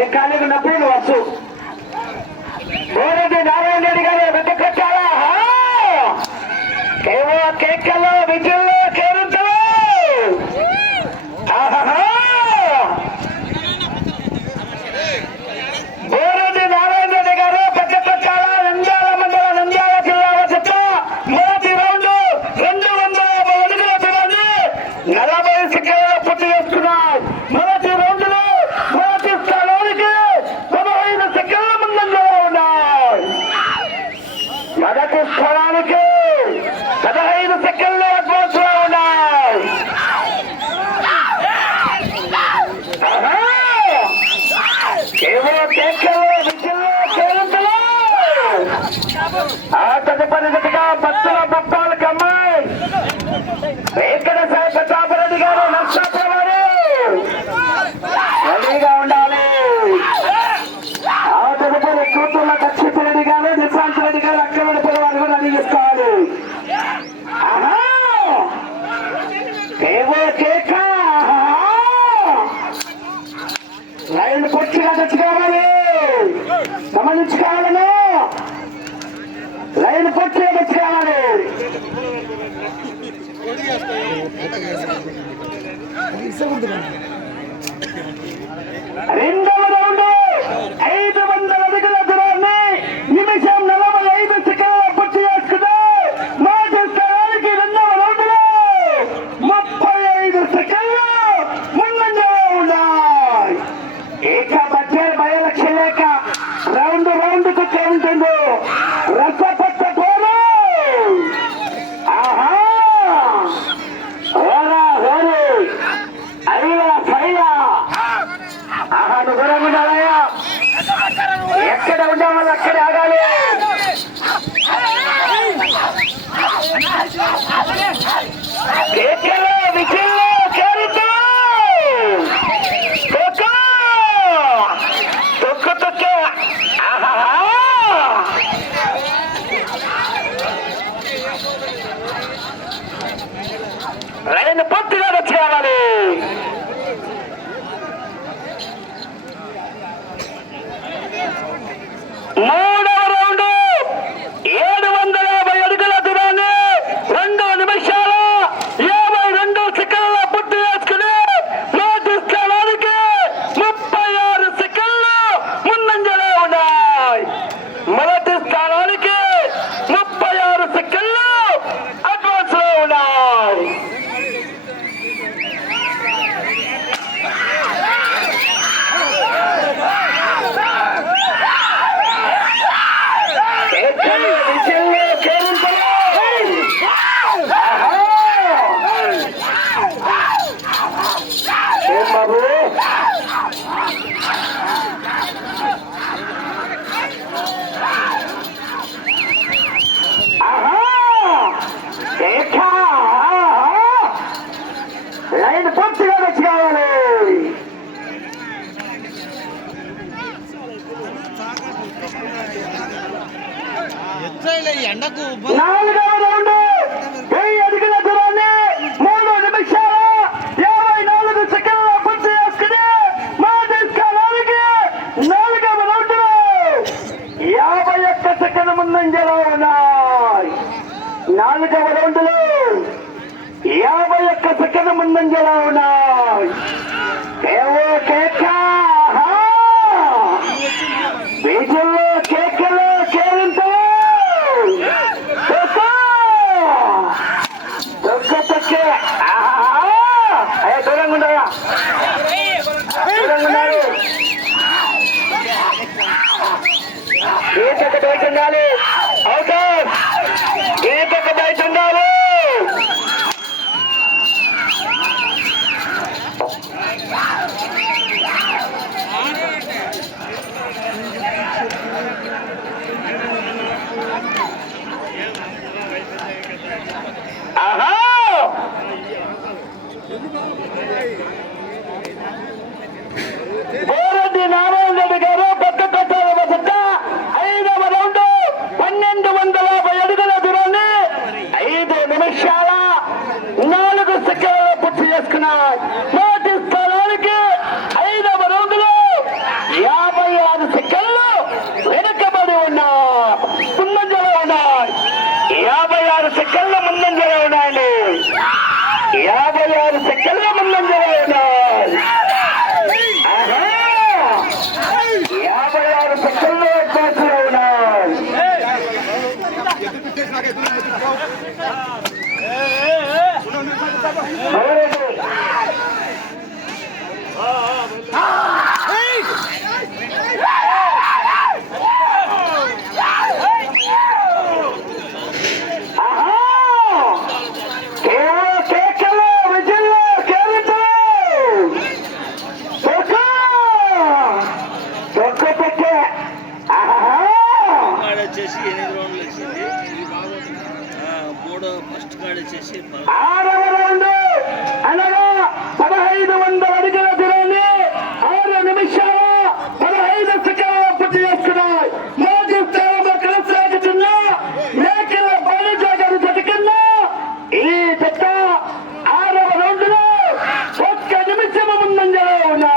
एकालेक नपून वाचू రెండు ఎండకు ముందంజలో ఉన్నాయి. నాలుగవ రౌండ్లో యాభై ఒక్క సెకండ్ ముందంజలో ఉన్నాయి. విజయ్ చేసి ఎనిమిది రౌండ్లు అనగా పదహైదు వందల అడుగుల దూరాన్ని ఆరు నిమిషాల పదహైదు సెకండ్ల పూర్తి చేస్తున్నాయి. మోదీ స్థానంలో కొనసాగుతున్న మేకల బాలుజా గారి జత కింద ఈ జత ఆరవ రౌండ్లో ఒక్క నిమిషము ముందంజలో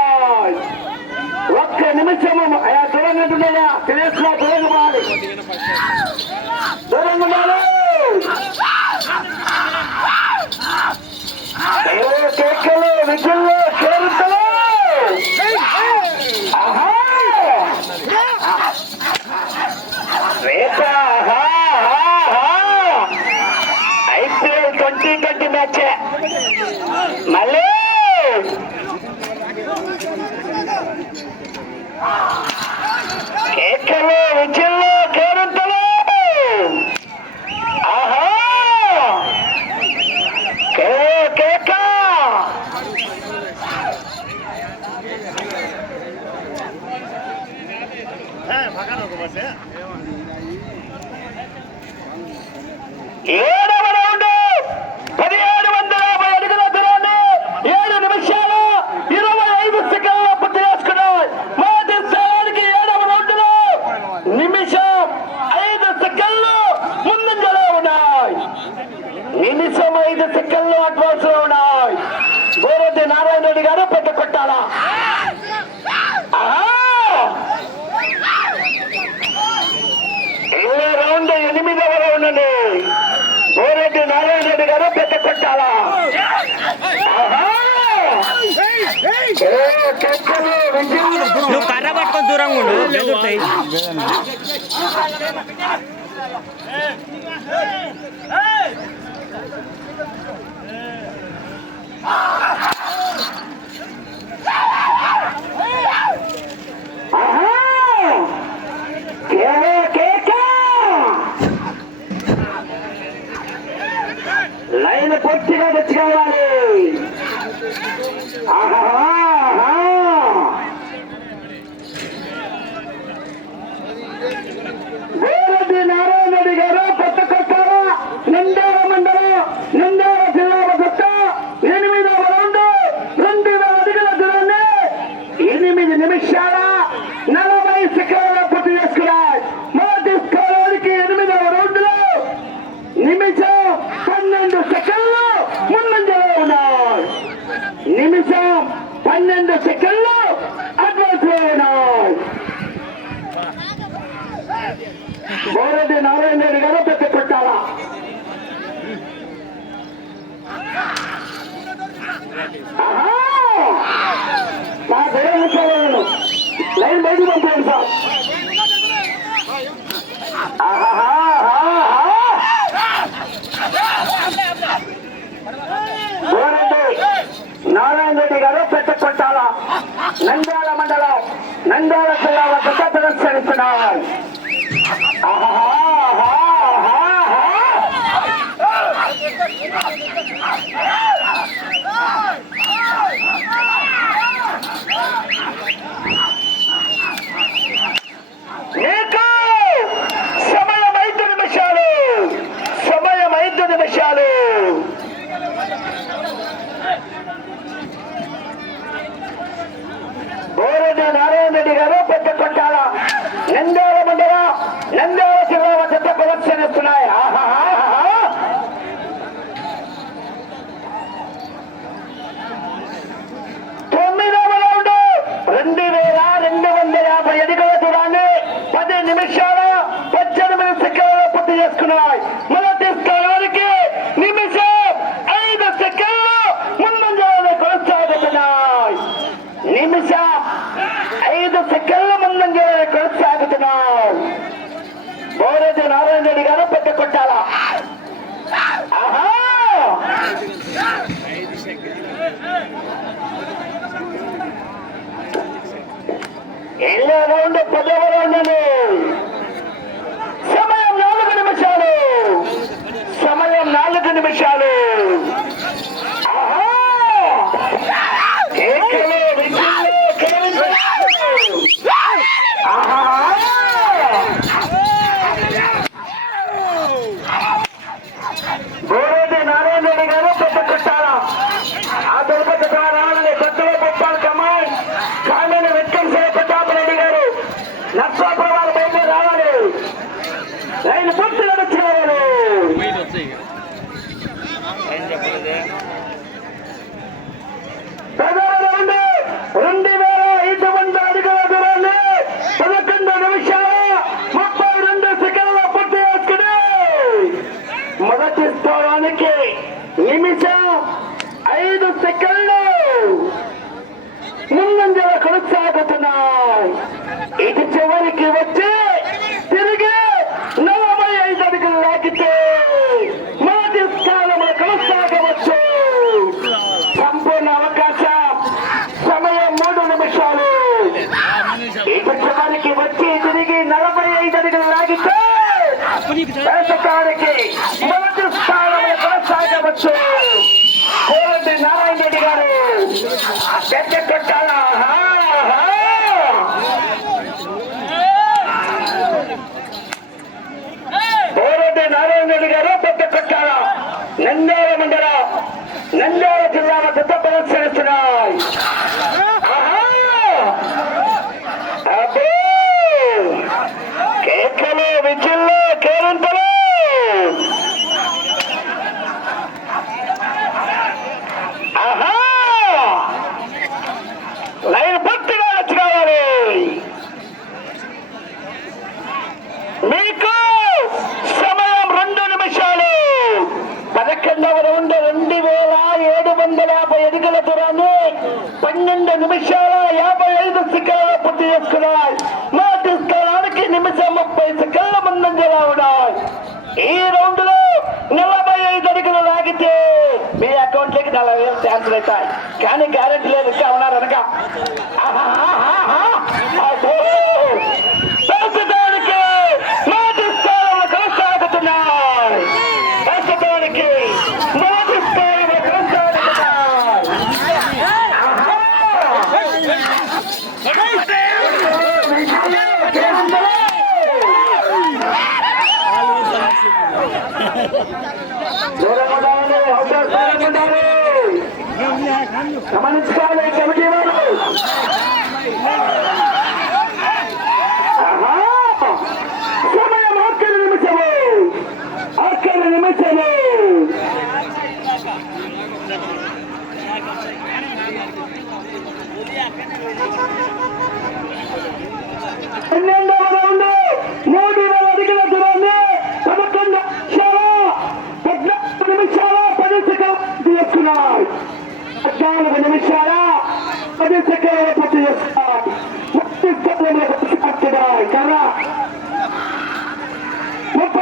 ఒక్క నిమిషము అయా దూరంగా తెలియకుండా Thank you. నువ్వు కర్ర పట్టుకొని దూరంగా ఉండు. ఎదురుతాయి లైన్ పొట్టిగా తెచ్చుకోవాలి. ఆహా. చెల్లు గోరెడ్డి నారాయణ రెడ్డి గారు పెద్ద కొట్టాల? నా పేరు ముఖ్యవాళ్ళను లైన్ బయటకు పంపాను సార్. ರೆಡ್ಡಿಗಾರು ಪೆಟ್ಟುಕೊಟ್ಟಾಲ ನಂದ್ಯಾಲ ಮಂಡಲ ನಂದ್ಯಾಲ ಜಿಲ್ಲಾ ಘಟಕ ಪ್ರದರ್ಶನಿಸಿದ ಆಹಾ నిమిషం ఐదు సెకండ్ల ముందంజలో కొనసాగుతున్నాం బోరేజు నారాయణ రెడ్డి గారు పెద్ద కొట్టాల. ఆహా! ఎన్నో రౌండ్ పదవ రౌండ్ సమయం నాలుగు నిమిషాలు. సమయం నాలుగు నిమిషాలు. ಇದೆ வேட்டக்காரிக்கு முதல் ஸ்தானம் சாகபட்சம் கோலண்டி நாராயண ரெட்டி గారు வெட்டக்கட்டாளா கோலண்டி நாராயண ரெட்டி గారు பெட்டக்கட்டாளா நந்தார மண்டலம் நந்தார పెట్టాలి కానీ గ్యారెంటీ లేదు కావున Come on, it's Friday. Come on, give it up?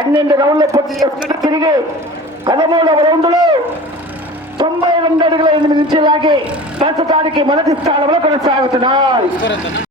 పన్నెండు రౌండ్లు పూర్తి చేసుకుని తిరిగి పదమూడవ రౌండ్లో తొంభై రెండు అడుగుల ఎనిమిది నుంచి లాగి ప్రస్తుతానికి మొదటి స్థానంలో కొనసాగుతున్నాయి.